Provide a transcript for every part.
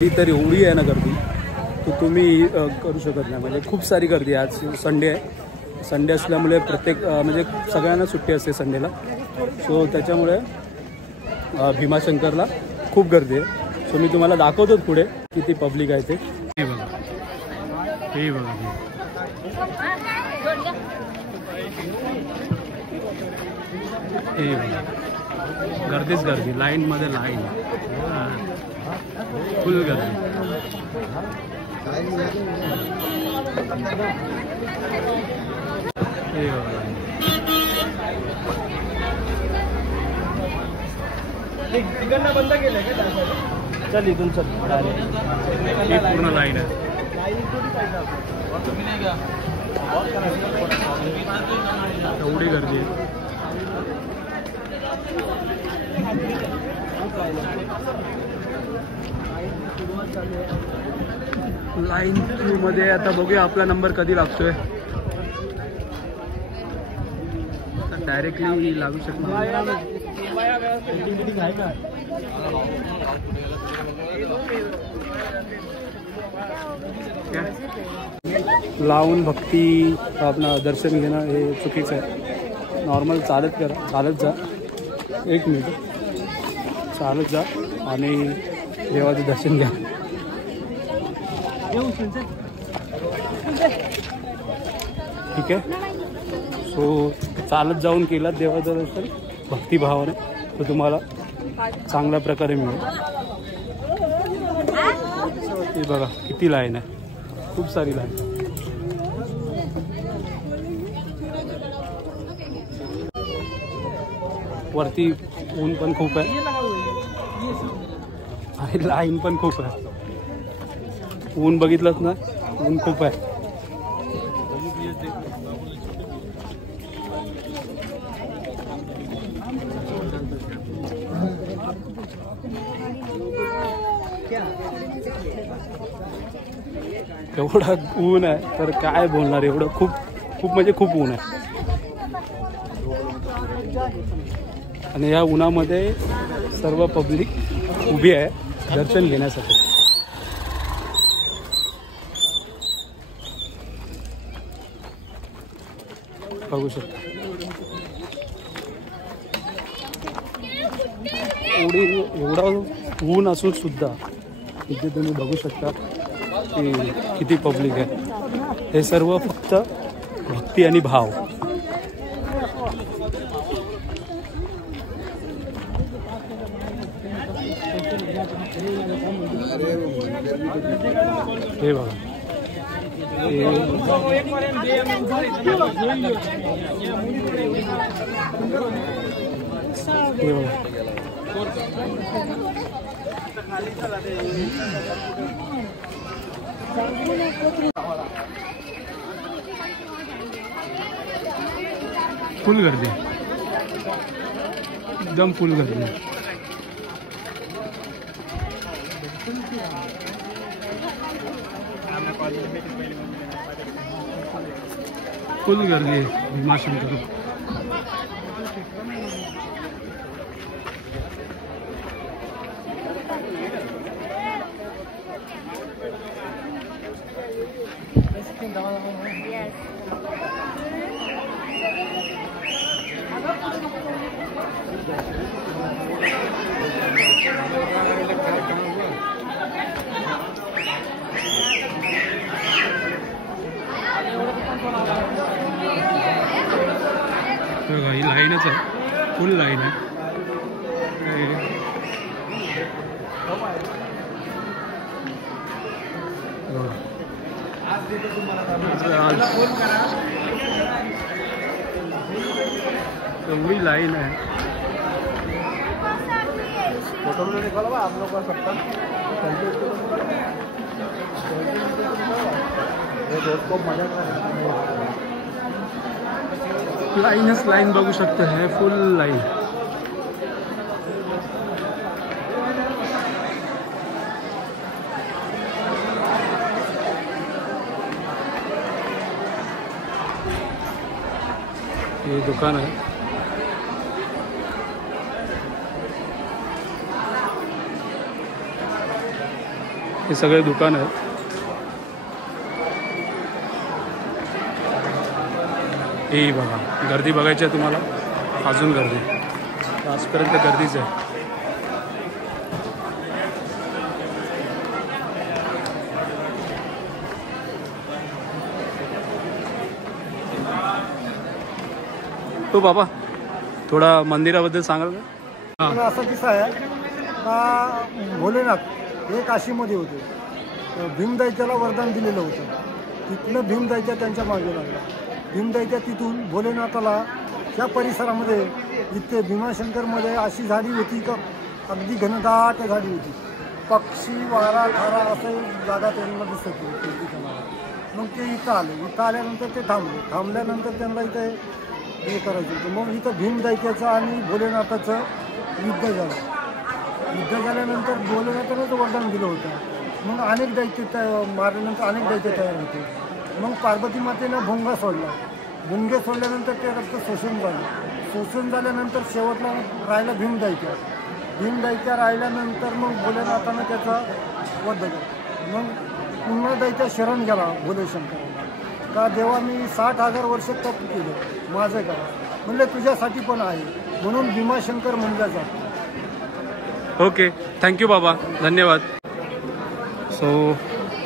तर एवढी आहे ना गर्दी तो तुम्ही करू शकत नाही. म्हणजे खूप सारी गर्दी आहे. आज संडे आहे. संडे असल्यामुळे प्रत्येक म्हणजे सगळ्यांना सुट्टी असते संडेला. सो त्याच्यामुळे भीमाशंकरला खूप गर्दी आहे. सो मी तुम्हाला दाखवतो पुढे किती पब्लिक आहे ते. हे बघा हे बघा हे बघा गर्दीच गर्दी. लाईनमध्ये लाईन फुल गर्दी. हे बघा तिकडनं बंद केलंय का? चल इथून चल. ही पूर्ण लाईन आहे. एवढी गर्दी आहे. लाईन क्यू मध्ये आता बघूया आपला नंबर कधी लागतोय. डायरेक्टली लागू शकणार. लावून भक्ती आपला दर्शन घेणं हे चुकीचं आहे. नॉर्मल चालत करा. चालत जा. एक मिनिट चालत जा आणि देवाचं दर्शन घ्या. ठीक आहे. सो चालत जाऊन केलात देवाचं दर्शन भक्तिभावाने तर तुम्हाला चांगल्या प्रकारे मिळेल. हे बघा किती लाईन आहे. खूप सारी लाईन. वरती ऊन पण खूप आहे आणि लाईन पण खूप आहे. ऊन बघितलंच ना. ऊन खूप आहे. एवढा ऊन आहे तर काय बोलणार. एवढं खूप खूप म्हणजे खूप ऊन आहे. आणि या उन्हामध्ये सर्व पब्लिक उभी आहे दर्शन घेण्यासाठी. बघू शकता एवढा ऊन असून सुद्धा इथे तुम्ही बघू शकता की किती पब्लिक आहे. हे सर्व फक्त भक्ती आणि भाव. हे बघा फुल गर्दी. एकदम फुल गर्दी. फुल गर्दी आहे भीमाशंकर. ही लाईनच आहे. फुल लाईन आहे. एवढी लाईन आहे. फोटो वीडियो निकालो आप लोग कर सकता दोस्तों मजा कर. लाईनच लाईन बघू शकते है. फुल लाईन. ये दुकान है. हे सगळे दुकान आहेत. हे बघा, गर्दी बघायची आहे तुम्हाला, अजून गर्दी, आजपर्यंत गर्दीच आहे. तो बाबा थोडा मंदिराबद्दल सांगाल का? हां, असा किस्सा आहे का भोलेनाथ हे काशीमध्ये होते. भीमदैत्याला वरदान दिलेलं होतं. तिथनं भीमदैत्या त्यांच्या मागे लागला. भीमदैत्या तिथून भोलेनाथाला त्या परिसरामध्ये इथे भीमाशंकरमध्ये अशी झाडी होती का अगदी घनदाट झाडी होती. पक्षी वारा खारा असं जागा त्यांना दिसत होती. मग ते इथं आले. इथं आल्यानंतर ते थांबल्यानंतर त्यांना इथे हे करायचं होतं. मग इथं भीमदैत्याचं आणि भोलेनाथाचं युद्ध झालं. युद्ध झाल्यानंतर भोलेनाथानंच वरदान दिलं होतं. मग अनेक दैत्य मारल्यानंतर अनेक दैत्य तयार होते. मग पार्वती मातेनं भोंगा सोडला. भोंगे सोडल्यानंतर ते रक्त शोषण झालं. शोषण झाल्यानंतर शेवटला राहिला भीमदैत्या राहिल्यानंतर मग भोलेनाथानं त्याचा वध केला. मग पुन्हा दैत्य शरण गेला भोलेशंकराला का देवा मी 60,000 वर्ष तप केलं, माझं करा. म्हणले तुझ्यासाठी पण आहे, म्हणून भीमाशंकर म्हणलं जातं. ओके, थँक्यू बाबा, धन्यवाद. सो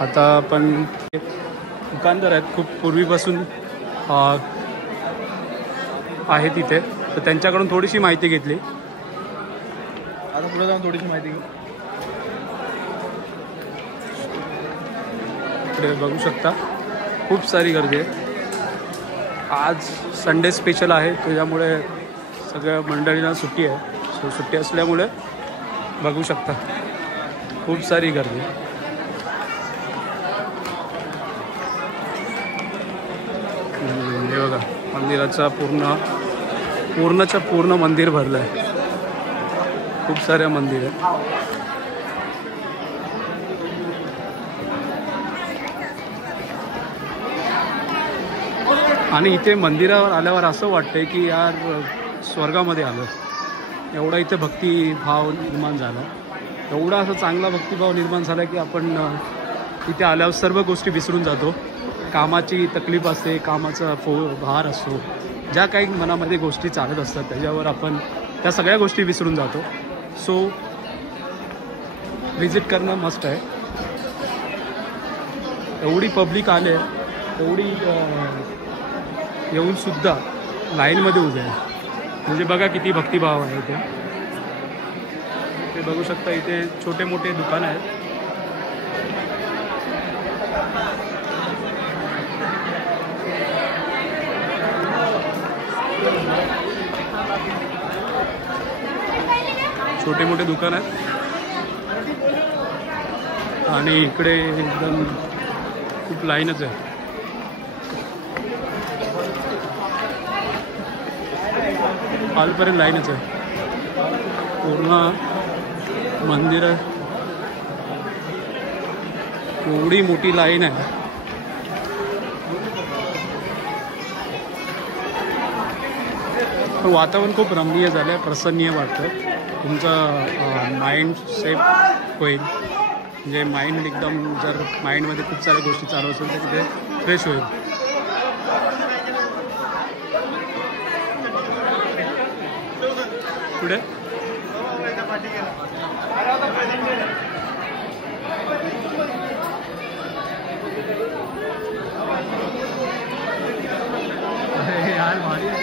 आता आपण दुकानदार आहेत, खूप पूर्वीपासून आहे तिथे, तर त्यांच्याकडून थोडीशी माहिती घेतली. आता पुढे जाऊन थोडीशी माहिती घेऊ. इकडे बघू शकता खूप सारी गर्दी आहे. आज संडे स्पेशल आहे, त्याच्यामुळे सगळ्या मंडळींना सुट्टी आहे. सो सुट्टी असल्यामुळे बघू शकता खूप सारी गर्दी. हे बघा, मंदिराचा पूर्णच्या पूर्ण मंदिर भरलं आहे. खूप साऱ्या मंदिर आहेत. आणि इथे मंदिरावर आल्यावर असं वाटतंय की यार स्वर्गामध्ये आलं. एवढा इथे भक्तिभाव निर्माण झाला, एवढा असं चांगला भक्तिभाव निर्माण झाला की आपण इथे आल्यावर सर्व गोष्टी विसरून जातो. कामाची तकलीफ असते, कामाचा भार असतो, ज्या काही मनामध्ये गोष्टी चालत असतात त्याच्यावर आपण त्या सगळ्या गोष्टी विसरून जातो. सो व्हिजिट करणं मस्ट आहे. एवढी पब्लिक आले, एवढी येऊनसुद्धा लाईनमध्ये उभे आहे. म्हणजे बघा किती भक्तिभाव आहे इथे. ते बघू शकता इथे छोटे मोठे दुकान आहेत. छोटे मोठे दुकान आहेत आणि इकडे एकदम खूप लाईनच आहे. कालपर्यंत लाईनच आहे पूर्ण मंदिर. एवढी मोठी लाईन आहे. वातावरण खूप रमणीय झालं आहे, प्रसन्नीय वाटतं. तुमचं माइंड सेफ होईल. म्हणजे माइंड एकदम, जर माइंडमध्ये खूप साऱ्या गोष्टी चालू असेल तर तिथे फ्रेश होईल. पुढे यार भारी आहे.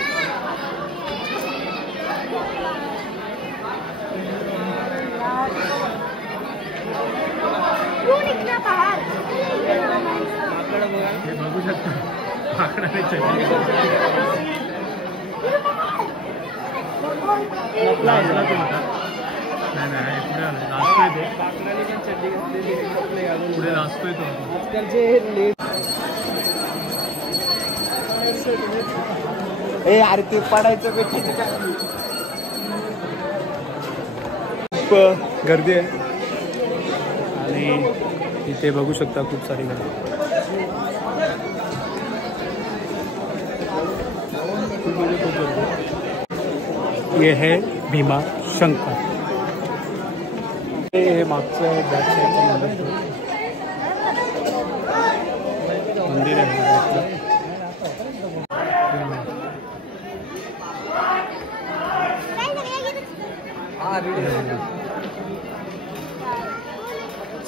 हे बघू शकता आकडा नाही पुढे नाचतोय तो. हे अरे ते पडायचं भेटीचं काय. खूप गर्दी आहे आणि इथे बघू शकता खूप सारी गर्दी. खूप गर्दी. ये है भीमा शंकर. हे मागचं बॅक साईडचं मंदिर.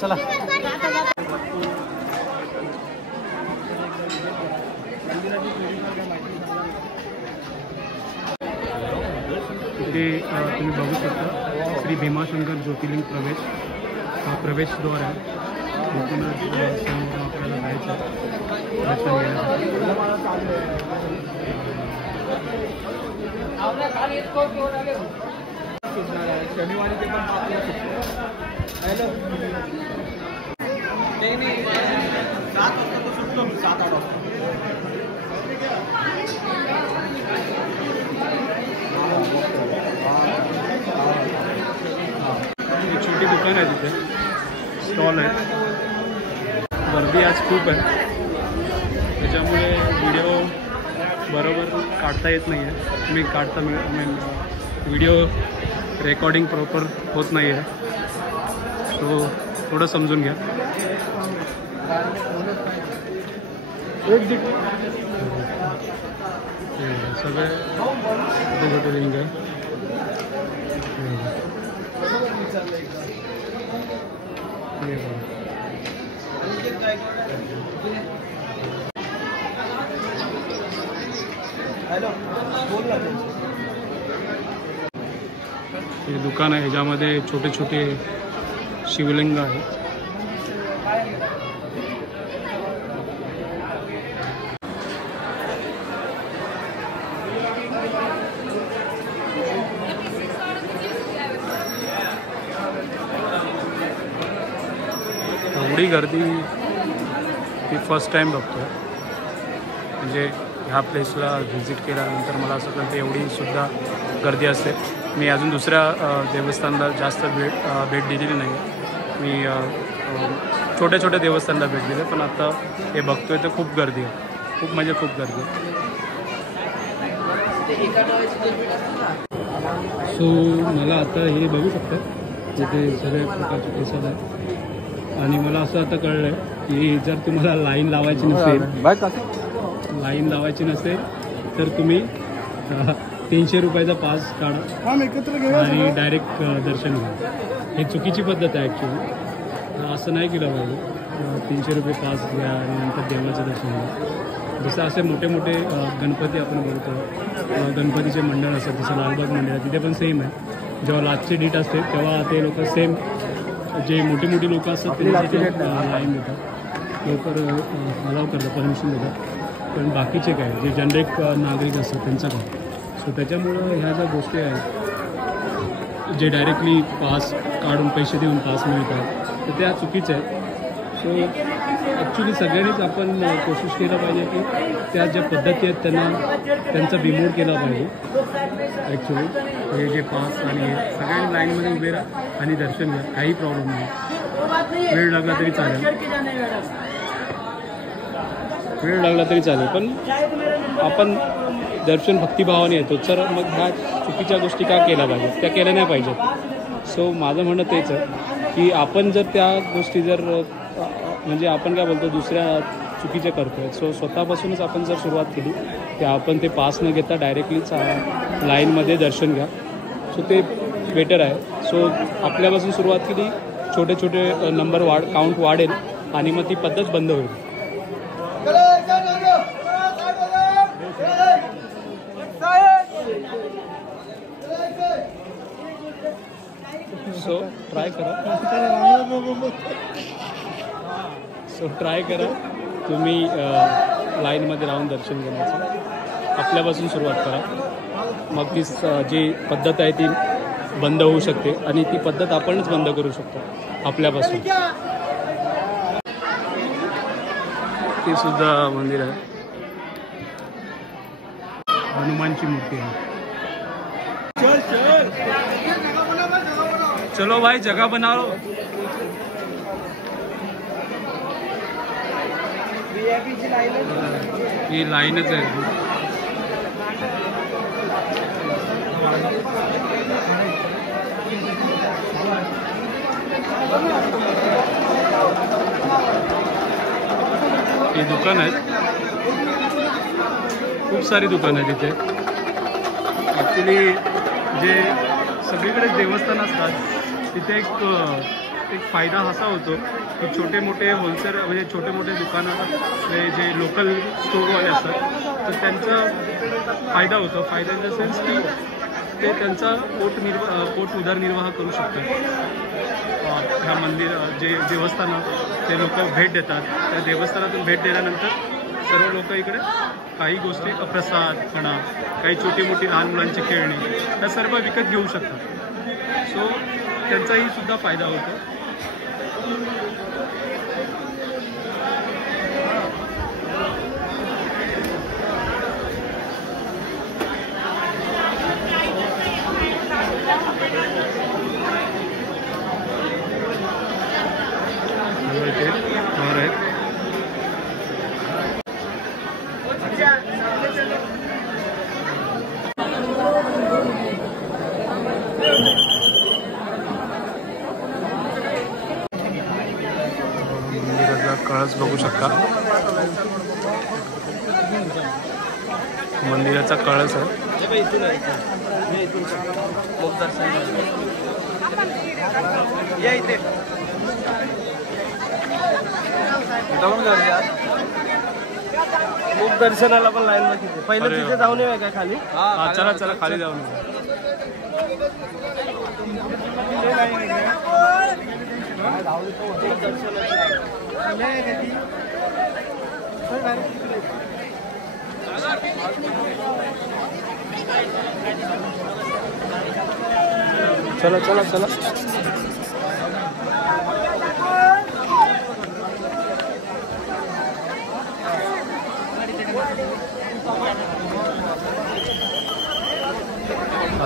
चला. इथे तुम्ही बघू शकता श्री भीमाशंकर ज्योतिर्लिंग प्रवेश, हा प्रवेशद्वार आहे. इथूनच समोर आपल्याला जायचं दर्शन शनिवारी ते पण हॅलो नाही 7 वाजता सुटलो मी 7-8 वाजता. छोटी दुकान आहे तिथे, स्टॉल आहे. गर्दी आज खूप आहे, त्याच्यामुळे व्हिडिओ बरोबर काढता येत नाही आहे. मी व्हिडिओ रेकॉर्डिंग प्रॉपर होत नाही आहे, सो थोडं समजून घ्या. सगळे छोटे छोटे लिंक आहे. हे दुकान आहे, ह्याच्यामध्ये छोटे छोटे शिवलिंग आहेत. एवढी गर्दी मी फर्स्ट टाईम बघतो. म्हणजे ह्या प्लेसला व्हिजिट केल्यानंतर मला असं कळतं एवढीसुद्धा गर्दी असते. मी अजून दुसऱ्या देवस्थानाला जास्त भेट दिलेली नाही. मी छोट्या छोट्या देवस्थानाला भेट दिली, पण आता हे बघतोय तर खूप गर्दी आहे, खूप म्हणजे खूप गर्दी आहे. सो मला आता हे बघू शकता तिथे सगळ्या प्रकारचे केसाल आहे. आणि मला असं आता कळलं आहे की जर तुम्हाला लाईन लावायची नसेल तर तुम्ही 300 रुपयाचा पास काढा आणि डायरेक्ट दर्शन घ्या. ही चुकीची पद्धत आहे ॲक्च्युली. असं नाही केलं पाहिजे. 300 रुपये पास घ्या आणि नंतर देवाचं दर्शन घ्या. जसं असे मोठे मोठे गणपती आपण बोलतो, गणपतीचे मंडळ असतात, जसं लालबाग मंडळ आहे, तिथे पण सेम आहे. जेव्हा लास्टची डेट असते तेव्हा ते लोक सेम जे मोठी मोठी लोक असतात त्यांच्यासाठी लाईन देतात, लवकर अलाव करतात, परमिशन देतात. पण बाकीचे काय जे जनरिक नागरिक असतात त्यांचं काय. सो त्याच्यामुळं ह्या ज्या गोष्टी आहेत जे डायरेक्टली पास काढून पैसे देऊन पास मिळतात तर त्या चुकीच्या आहेत. सो ॲक्च्युली सगळ्यांनीच आपण कोशिश केलं पाहिजे की त्या ज्या पद्धती आहेत त्यांचा बिमोड केला पाहिजे. ॲक्च्युली हे जे पास आणि सगळ्यांनी लाईनमध्ये उभे राहा आणि दर्शन घ्या, काही प्रॉब्लेम नाही. वेळ लागला तरी चालेल, पण आपण दर्शन भक्तिभावाने येतो, तर मग ह्या चुकीच्या गोष्टी का केल्या पाहिजेत, त्या केल्या नाही पाहिजेत. सो माझं म्हणणं तेच आहे की आपण जर त्या गोष्टी म्हणजे आपण काय बोलतो दुसऱ्या चुकीचे करतो आहे. सो स्वतःपासूनच आपण जर सुरुवात केली की आपण ते पास न घेता डायरेक्टलीच लाईनमध्ये दर्शन घ्या, सो ते बेटर आहे. सो आपल्यापासून सुरुवात केली, छोटे छोटे नंबर काउंट वाढेल आणि मग ती पद्धत बंद होईल. सो ट्राय करा तुम्ही लाईनमध्ये राहून दर्शन घेण्याचं. आपल्यापासून सुरुवात करा, मग ती जी पद्धत आहे ती बंद होऊ शकते आणि ती पद्धत आपणच बंद करू शकतो आपल्यापासून. ते सुद्धा मंदिर आहे, हनुमानची मूर्ती आहे. चलो भाई जगह बनाओ. ही लाईनच आहे. ही दुकान आहेत, खूप सारी दुकान आहेत तिथे. ॲक्च्युली जे सगळीकडे देवस्थान असतात तिथे एक एक फायदा असा होतो की छोटे मोठे होलसेल म्हणजे छोटे मोठे दुकानं जे लोकल स्टोरवाले असतात तर त्यांचा फायदा होतो. फायदा इन द सेन्स की ते त्यांचा पोट उदरनिर्वाह करू शकतात. ह्या मंदिर जे देवस्थानं ते लोक भेट देतात, त्या देवस्थानातून भेट दिल्यानंतर सर्व लोक इकडे काही गोष्टी प्रसाद म्हणा, काही छोटी मोठी लहान मुलांची खेळणी त्या सर्व विकत घेऊ शकतात. सो त्यांचाही सुद्धा फायदा होतो. मंदिराचा कळस बघू शकता. मंदिराचा कळस आहे. मुख दर्शनाला पण लाईन ला तिथे पहिले तिथे जाऊन येऊया काय खाली. चला चला खाली जाऊन चला चला चला.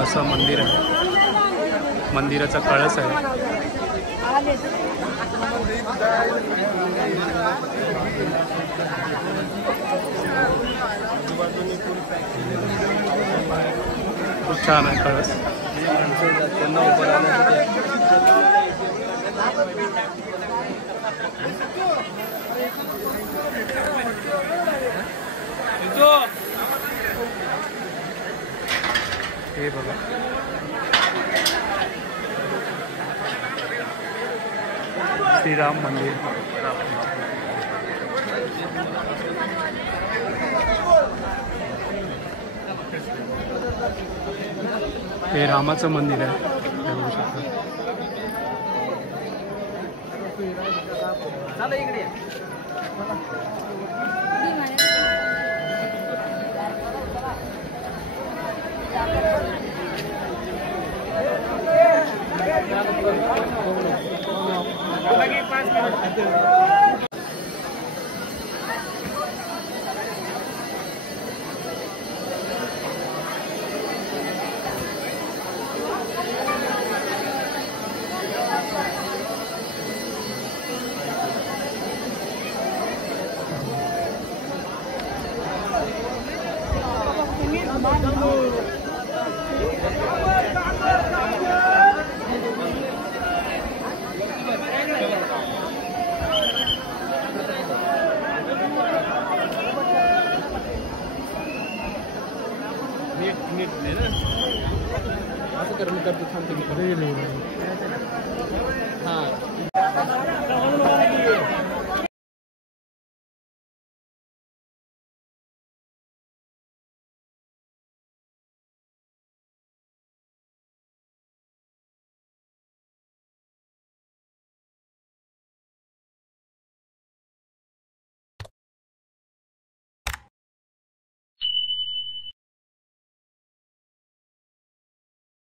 असं मंदिर आहे. मंदिराचा कळस आहे. खूप छान आहे कळस. त्यांना उभं राहण्यासाठी हे बघा श्रीराम मंदिर. हे रामाचं मंदिर आहे बघू शकता. असं कर मी करतो थांबतो. हां